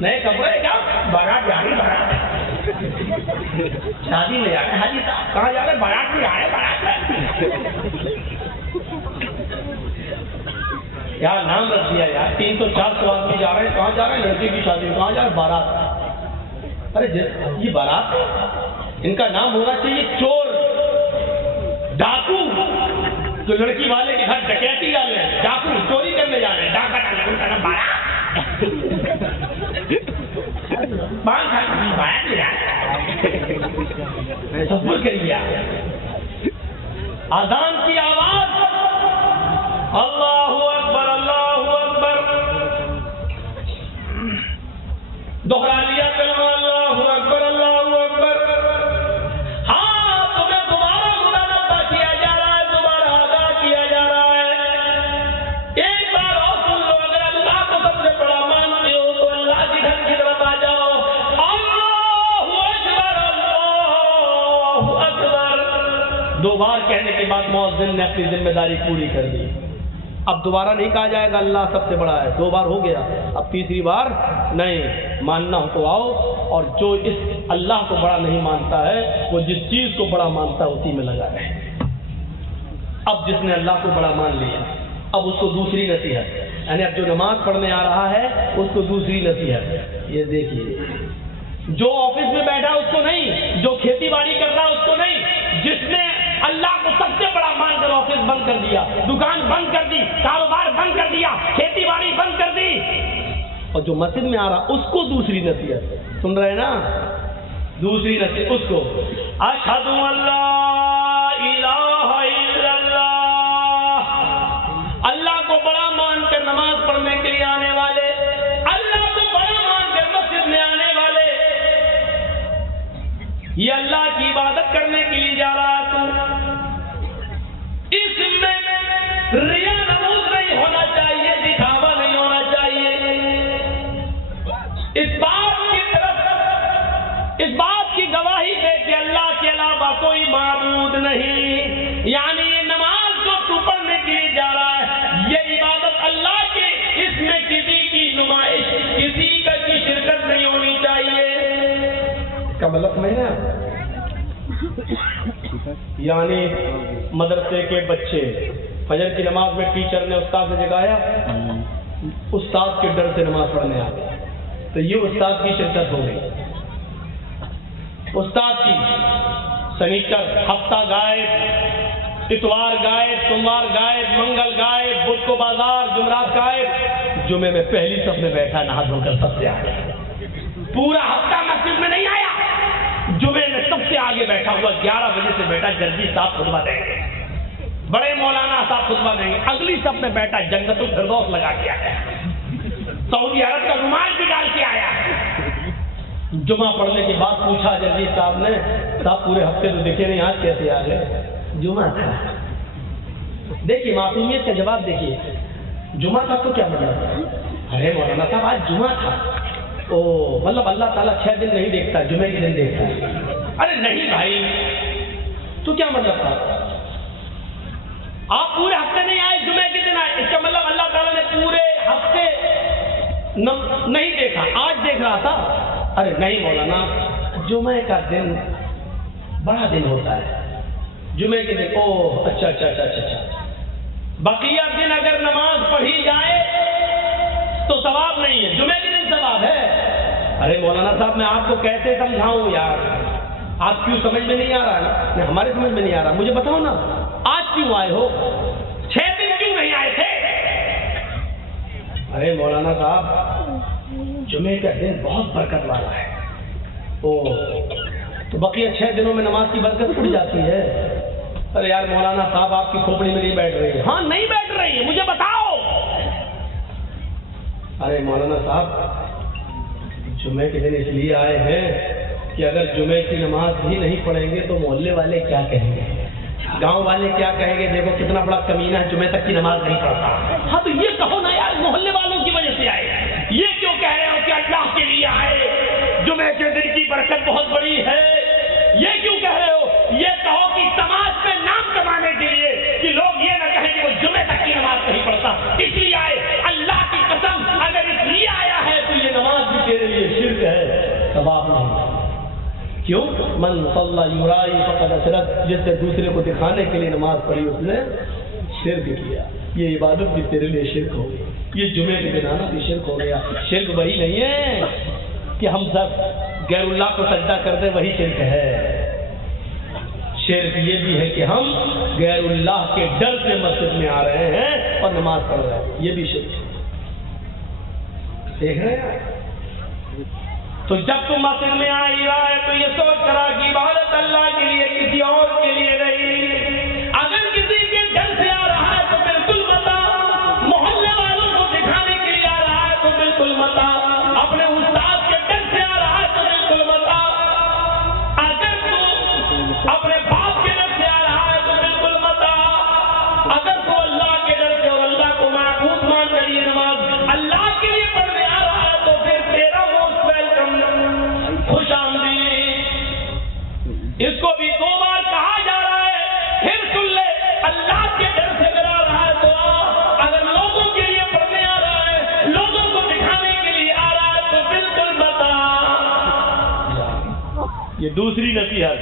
نئے کپڑے کیا بارات جا رہی بارات شادی میں جا رہے حاجی صاحب کہاں جا رہے بارات میں جا رہے بارات یار نام رکھ دیا یار 300-400 آدمی جا رہے ہیں کہاں جا رہے ہیں لڑکی کی شادی کہاں جا رہے ہیں بارات ارے یہ بارات ان کا نام ہونا چاہیے چور ڈاکو جو لڑکی والے کے گھر ڈکیتی ڈال رہے ہیں ڈاکو چوری کرنے جا رہے ہیں ڈاکہ ڈالنے ان کا نام بارات تصور کریے اذان کی آواز اللہ اکبر اللہ اکبر دوہرا لیا کلمہ اللہ اکبر اللہ اکبر ہاں تمہیں دوبارہ منادہ کیا جا رہا ہے دوبارہ ادا کیا جا رہا ہے ایک بار اور سن لو اگر اللہ کو سب سے بڑا مانتے ہو تو اللہ کی گھر کی طرف آ جاؤ اللہ اکبر دو بار کہنے کے بعد مؤذن نے اپنی ذمہ داری پوری کر دی اب دوبارہ نہیں کہا جائے گا اللہ سب سے بڑا ہے 2 بار ہو گیا اب تیسری بار نہیں ماننا ہو تو آؤ اور جو اس اللہ کو بڑا نہیں مانتا ہے وہ جس چیز کو بڑا مانتا ہے اسی میں لگا رہے اب جس نے اللہ کو بڑا مان لیا اب اس کو دوسری نصیحت یعنی اب جو نماز پڑھنے آ رہا ہے اس کو دوسری نصیحت یہ دیکھیے جو آفس میں بیٹھا اس کو نہیں جو کھیتی باڑی کر رہا اس کو نہیں جس نے اللہ کو سب سے بڑا مان کر آفس بند کر دیا دکان بند کر دی کاروبار بند کر دیا کھیتی باڑی بند کر دی اور جو مسجد میں آ رہا اس کو دوسری نصیحت سن رہے نا دوسری نصیحت اس کو اشہد ان لا الہ الا اللہ اللہ کو بڑا مان کر نماز پڑھنے کے لیے آنے والے اللہ کو بڑا مان کر مسجد میں آنے والے یہ اللہ کی عبادت کرنے کے لیے جا رہا ہے تو اس میں ریا نموز نہیں ہونا چاہیے دکھاوا نہیں ہونا چاہیے اس بات کی گواہی دے کہ اللہ کے علاوہ کوئی معبود نہیں یعنی یہ نماز جو تو پڑھنے کے لیے جا رہا ہے یہ عبادت اللہ کی اس میں کسی کی نمائش کسی کا کی شرکت نہیں ہونی چاہیے اس کا مطلب سمجھ رہے ہیں یعنی مدرسے کے بچے فجر کی نماز میں ٹیچر نے استاد نے جگایا استاد کے ڈر سے نماز پڑھنے آ گئے تو یہ استاد کی شرکت ہو گئی استاد کی سنیچر ہفتہ غائب اتوار غائب سوموار غائب منگل غائب بدھ کو بازار جمعرات غائب جمعے میں پہلی صف میں بیٹھا نہا دھو کر سب سے آگے پورا ہفتہ مسجد میں نہیں آیا جمعے میں سب سے آگے بیٹھا ہوا 11 بجے سے بیٹھا جلدی صاحب خطبہ دیں گے بڑے مولانا صاحب خطبہ دیں گے اگلی صف میں بیٹھا جنت الفردوس لگا کے آیا سعودی عرب کا رومال بھی ڈال کے آیا جمعہ پڑھنے کے بعد پوچھا جلدی صاحب نے صاحب پورے ہفتے تو دیکھے نہیں آج کیسے آ گئے جمعہ تھا دیکھیے معصومیت کا جواب دیکھیے جمعہ تھا تو کیا مطلب ارے مولانا صاحب آج جمعہ تھا او مطلب اللہ تعالیٰ 6 دن نہیں دیکھتا جمعے کے دن دیکھتا ہے ارے نہیں بھائی تو کیا مطلب تھا آپ پورے ہفتے نہیں آئے جمعے کے دن آئے اس کا مطلب اللہ تعالیٰ نے پورے ہفتے نہیں دیکھا آج دیکھ رہا تھا ارے نہیں مولانا جمعے کا دن بڑا دن ہوتا ہے جمعے کے دن اوہ اچھا بقیہ دن اگر نماز پڑھی جائے تو ثواب نہیں ہے جمعے کے دن ثواب ہے ارے مولانا صاحب میں آپ کو کیسے سمجھاؤں یار آپ کیوں سمجھ میں نہیں آ رہا نا ہمارے سمجھ میں نہیں آ رہا مجھے بتاؤ نا آج کیوں آئے ہو 6 دن کیوں نہیں آئے تھے ارے مولانا صاحب جمعے کا دن بہت برکت والا ہے تو بقیہ 6 دنوں میں نماز کی برکت اڑ جاتی ہے ارے یار مولانا صاحب آپ کی کھوپڑی میں نہیں بیٹھ رہی ہے ہاں نہیں بیٹھ رہی ہے مجھے بتاؤ ارے مولانا صاحب جمعے کے دن اس لیے آئے ہیں کہ اگر جمعے کی نماز بھی نہیں پڑھیں گے تو محلے والے کیا کہیں گے گاؤں والے کیا کہیں گے دیکھو کتنا بڑا کمینہ ہے جمعے تک کی نماز نہیں پڑھتا ہاں تو یہ کہو نا یار محلے والوں کی وجہ سے آئے یہ کیوں کہہ رہے ہو کہ اللہ کے لیے آئے جمعے کے دن کی برکت بہت بڑی ہے یہ کیوں کہہ رہے ہو یہ کہو کہ سماج میں نام کمانے کے لیے کہ لوگ یہ نہ کہیں کہ وہ جمعے تک کی نماز نہیں پڑھتا اس لیے آئے اللہ کی قسم اگر اس لیے آیا ہے تو یہ نماز بھی تیرے لیے सवाब नहीं। क्यों? मन सल्ला युराई फक़द अशरक, जिसने दूसरे को दिखाने के लिए नमाज पढ़ी उसने शिर्क किया। ये इबादत भी तेरे लिए शिर्क हो गई, ये जुमे के दिन आना भी शिर्क हो गया। शिर्क वही नहीं है कि हम सब गैरुल्लाह को सजदा कर दे, वही शिर्क है। शिर्क ये भी है कि हम गैरुल्लाह के डर से मस्जिद में आ रहे हैं और नमाज पढ़ रहे हैं, ये भी शिर्क है। देख रहे हैं? तो जब तुम मस्जिद में आ ही रहा है तो ये सोच करा कि इबादत अल्लाह के लिए, किसी और के लिए नहीं। अगर किसी के डर से आ रहा है तो बिल्कुल मत आ, मोहल्ले वालों को दिखाने के लिए आ रहा है तो बिल्कुल मत आ, अपने उस्ताद के डर से आ रहा है तो बिल्कुल मत आ, अगर तू अपने बाप के डर से आ रहा है तो बिल्कुल मत आ, अगर तू अल्लाह के डर से और अल्लाह को महफूज मान कर ये नमाज अल्लाह के लिए पढ़ने आ रहा है तो फिर तेरा मोस्ट वेलकम, खुश आमदीद। इसको भी 2 बार कहा जा रहा है, फिर सुन ले। अल्लाह के डर से डरा रहा है तो आ, अगर लोगोलोगों के लिए पढ़ने आ रहा है, लोगों को दिखाने के लिए आ रहा है तो बिल्कुल बता। ये दूसरी नसीहत,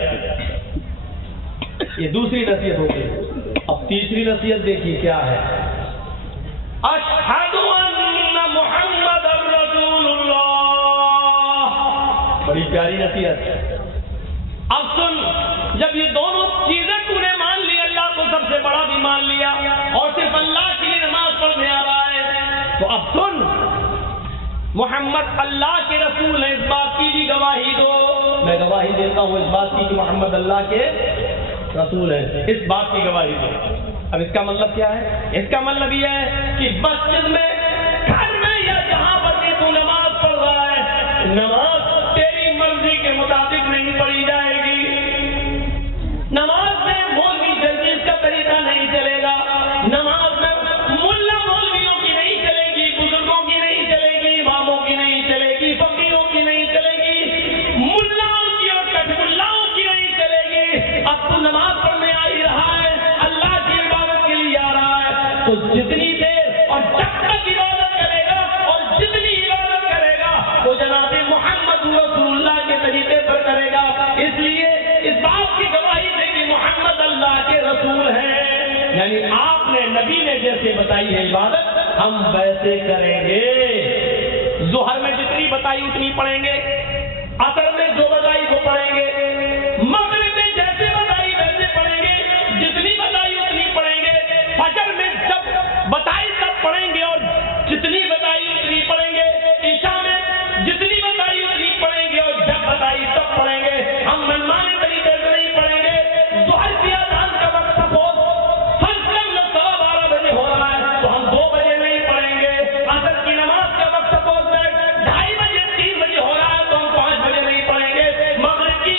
ये दूसरी नसीहत होगी। अब तीसरी नसीहत देखिए क्या है। अशहदु अन्ना मुहम्मदर रसूलुल्लाह, बड़ी प्यारी नसीहत। अब सुन, जब ये दोनों चीजें तूने मान ली, अल्लाह को सबसे बड़ा भी मान लिया और सिर्फ अल्लाह के लिए नमाज पढ़ने आ रहा है, तो अब सुन, मोहम्मद अल्लाह के रसूल है, इस बात की भी गवाही दो। मैं गवाही देता हूँ इस बात की कि मोहम्मद अल्लाह के रसूल है, इस बात की गवाही दो। अब इसका मतलब क्या है? इसका मतलब यह है कि मस्जिद में, घर में या जहां पर भी तू नमाज पढ़ रहा है, नमाज तेरी मर्जी के मुताबिक नहीं पढ़ी जाएगी। नमाज में मौलवी जल्दीज का तरीका नहीं चलेगा, नमाज में मुल्ला मौलवियों की नहीं चलेगी, बुजुर्गों की नहीं चलेगी, इमामों की नहीं चलेगी, फकीरों की नहीं चलेगी, मुल्लाओं की और कठमुल्लाओं की नहीं चलेगी। अब तू नमाज पढ़ने आ ही रहा है, अल्लाह की इबादत के लिए आ रहा है, तो जितनी देर और जब तक इबादत करेगा और जितनी इबादत करेगा वो जनाब मोहम्मद रसूलुल्लाह के तरीके पर करेगा। इसलिए इस बात की गवाही दे कि मोहम्मद अल्लाह के रसूल हैं, यानी आपने, नबी ने जैसे बताई है इबादत हम वैसे करेंगे। ज़ुहर में जितनी बताई उतनी पढ़ेंगे, असर में जो बताई वो पढ़ेंगे, मगरिब में जैसे बताई वैसे पढ़ेंगे, जितनी बताई उतनी पढ़ेंगे, फजर में जब बताई तब पढ़ेंगे और जितनी बताई उतनी पढ़ेंगे, ईशा में जितनी बताई उतनी पढ़ेंगे और जब बताई तब पढ़ेंगे। हम मनमाने तरीके से नहीं पढ़ेंगे। ज़ुहर की अज़ान का वक्त सपोज फजर 12:15 बजे हो रहा है तो हम 2 बजे नहीं पढ़ेंगे। असर की नमाज का वक्त सपोज 2:30 बजे 3 बजे हो रहा है तो हम 5 बजे नहीं पढ़ेंगे। मगरिब की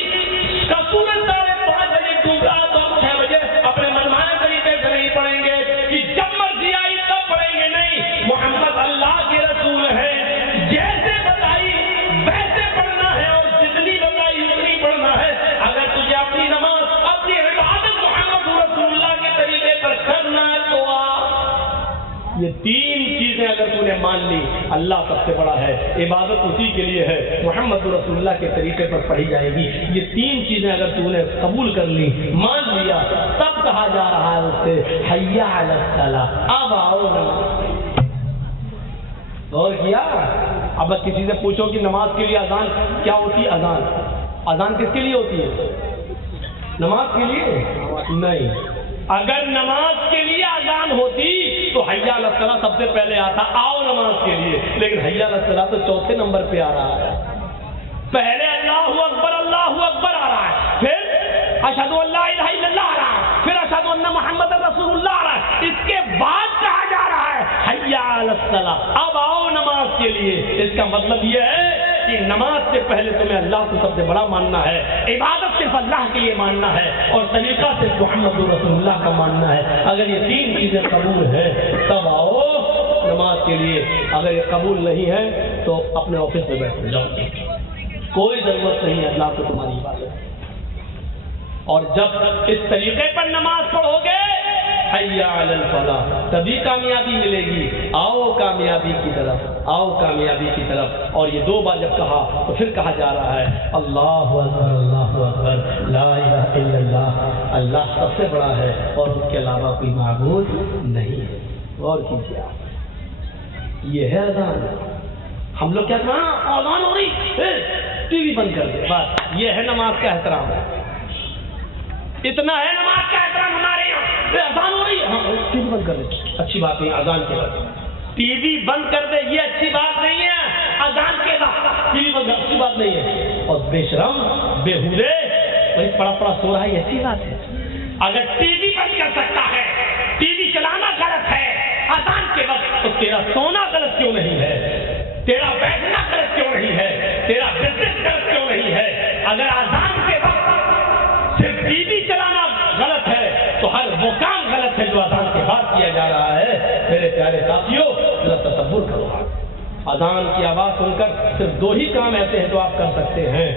का सूरज 5:30 बजे डूब रहा है तो हम 6 बजे अपने मनमाने तरीके से नहीं पढ़ेंगे कि जब मर्जी आई तब पढ़ेंगे। नहीं, मोहम्मद अल्लाह के रसूल है, जैसे बताई वैसे पढ़ना है और जितनी बताई उतनी पढ़ना है। अगर तुझे अपनी नमाज, अपनी इबादत मोहम्मद रसूलुल्लाह के तरीके पर करना है तो आ। ये 3 चीजें अगर तूने मान ली, अल्लाह सबसे बड़ा है, इबादत उसी के लिए है, मोहम्मद रसूलुल्लाह के तरीके पर पढ़ी जाएगी। ये 3 चीजें अगर तूने कबूल कर ली, मान लिया, तब कहा जा रहा है उससे हय्या अलस सलाह, अब आओ। और किया? अब किसी से पूछो कि नमाज के लिए अजान क्या होती है? अजान किसके लिए होती है? नमाज के लिए नहीं। अगर नमाज के लिए अजान होती तो हय्या अलस सलाह सबसे पहले आता, आओ नमाज के लिए। लेकिन हय्या अलस सलाह तो 4थे नंबर पे आ रहा है। पहले अल्लाहु अकबर आ रहा है, फिर अशहदु अल्ला इलाहा इल्लल्लाह आ रहा है, फिर अशहदु अन्ना मुहम्मदर रसूलुल्लाह आ रहा है। इसके बाद कहा जा रहा है हय्या अलस सलाह, अब आओ नमाज के लिए। इसका मतलब यह है कि नमाज से पहले तुम्हें अल्लाह को सबसे बड़ा मानना है, इबादत सिर्फ अल्लाह के लिए मानना है और तरीका सिर्फ मोहम्मद रसूलुल्लाह का मानना है। अगर ये 3 चीजें कबूल है तब आओ नमाज के लिए। अगर ये कबूल नहीं है तो अपने ऑफिस में बैठ जाओ, कोई जरूरत नहीं है अल्लाह को तुम्हारी इबादत। और जब इस तरीके पर नमाज पढ़ोगे हैया अलल फलाह, तभी कामयाबी मिलेगी। आओ कामयाबी की तरफ, आओ कामयाबी की तरफ। और ये 2 बार जब कहा तो फिर कहा जा रहा है अल्लाहु अकबर, अल्लाहु अकबर, ला इलाहा इल्लल्लाह, अल्लाह सबसे बड़ा है और उसके अलावा कोई माबूद नहीं है। गौर कीजिए आप, ये है अज़ान। हम लोग क्या कहा, अज़ान हो रही, टीवी बंद कर दे, बस ये है नमाज का एहतराम। इतना है नमाज का एहतराम हमारे यहाँ। अज़ान हो रही है, हाँ टीवी बंद कर दे, अच्छी बात है। अज़ान के बाद टीवी बंद कर दे, ये अच्छी बात नहीं है। अज़ान के बाद टीवी बंद, अच्छी बात नहीं है। और बेशरम, बेहुदे, वही पड़ा पड़ा सो रहा है, ये अच्छी बात है। अगर टीवी बंद कर सकता है, टीवी चलाना गलत है अज़ान के वक्त, तो तेरा सोना गलत क्यों नहीं है? तेरा बैठना गलत क्यों नहीं है? तेरा बिजनेस गलत क्यों नहीं है? अगर अज़ान के वक्त सिर्फ टीवी चलाना गलत है, तो हर वो काम गलत है जो अज़ान के बाद किया जा रहा है। मेरे प्यारे साथियों, जरा तसव्वुर करो, अज़ान की आवाज़ सुनकर सिर्फ 2 ही काम ऐसे हैं जो आप कर सकते हैं।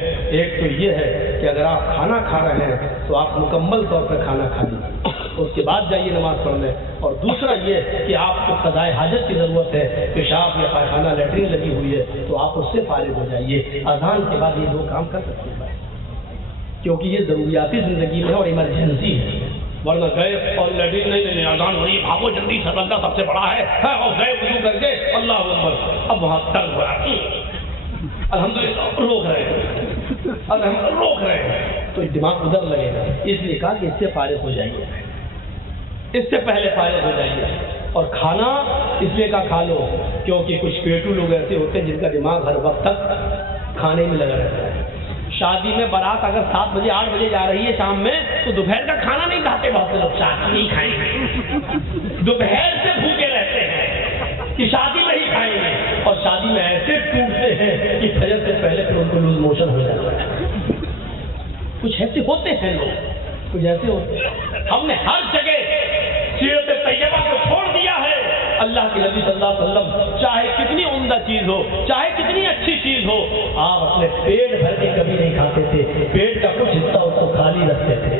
एक तो ये है कि अगर आप खाना खा रहे हैं तो आप मुकम्मल तौर पर खाना खा लीजिए, उसके बाद जाइए नमाज पढ़ने। और दूसरा ये कि आपको क़ज़ाए हाजत की ज़रूरत है, पेशाब या पायखाना लैट्रिन लगी हुई है, तो आप उससे फारिग हो जाइए। अज़ान के बाद ये 2 काम कर सकते हैं, क्योंकि ये ज़रूरियाती ज़िंदगी में और इमरजेंसी है। वरना गए और लैट्रिन नहीं, अज़ान हो रही है, भागो जल्दी, अल्लाह सबसे बड़ा है, और गए वुज़ू करके अल्लाह अकबर, अब वहाँ तंग हो रहा है, अल्हम्दुलिल्लाह रोक रहे हैं, रोक रहे हैं, तो दिमाग उधर लगेगा। इसलिए कहा कि इससे फारिग हो जाइए, इससे पहले फारिग हो जाइए। और खाना इसलिए का खा लो क्योंकि कुछ पेटू लोग ऐसे होते हैं जिनका दिमाग हर वक्त तक खाने में लगा रहता है। शादी में बारात अगर 7 बजे 8 बजे जा रही है शाम में, तो दोपहर का खाना नहीं खाते, बहुत से लोग शादी नहीं खाएंगे, दोपहर से भूखे रहते हैं कि शादी में ही खाएंगे। और शादी में ऐसे टूटते हैं कि फजर से पहले फिर उनको लूज मोशन हो जाता है। कुछ ऐसे होते हैं लोग, कुछ ऐसे होते हैं। हमने हर जगह सीरत तैयबा को छोड़ दिया है। अल्लाह के नबी सल्लल्लाहु अलैहि वसल्लम चाहे कितनी उम्दा चीज हो, चाहे कितनी अच्छी चीज हो, आप अपने पेट भर के कभी नहीं खाते थे। पेट का कुछ हिस्सा उसको खाली रखते थे।